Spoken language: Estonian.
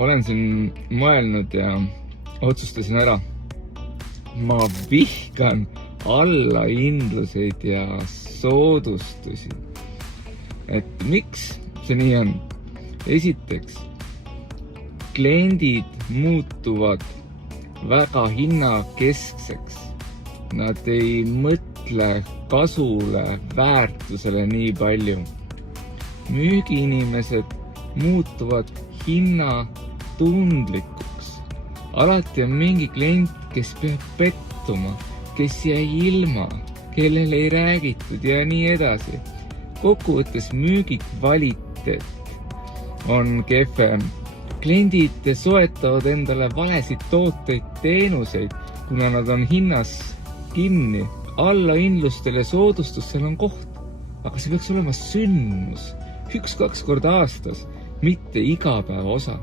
olen siin mõelnud ja otsustasin ära. Ma vihkan allahindluseid ja soodustusi. Et miks see nii on? Esiteks, kliendid muutuvad väga hinnakeskseks. Nad ei mõtle kasule, väärtusele nii palju. Müügiinimesed muutuvad hinnatundlikuks. Alati on mingi klient, kes peab pettuma, kes jäi ilma, kellel ei räägitud ja nii edasi. Kokkuvõttes müügikvaliteet on kehvem. Kliendid soetavad endale valesid tooteid, teenuseid, kuna nad on hinnas kinni. Allahindlustel ja soodustustel on koht, aga see peaks olema sündmus 1-2 korda aastas, mitte igapäeva osa.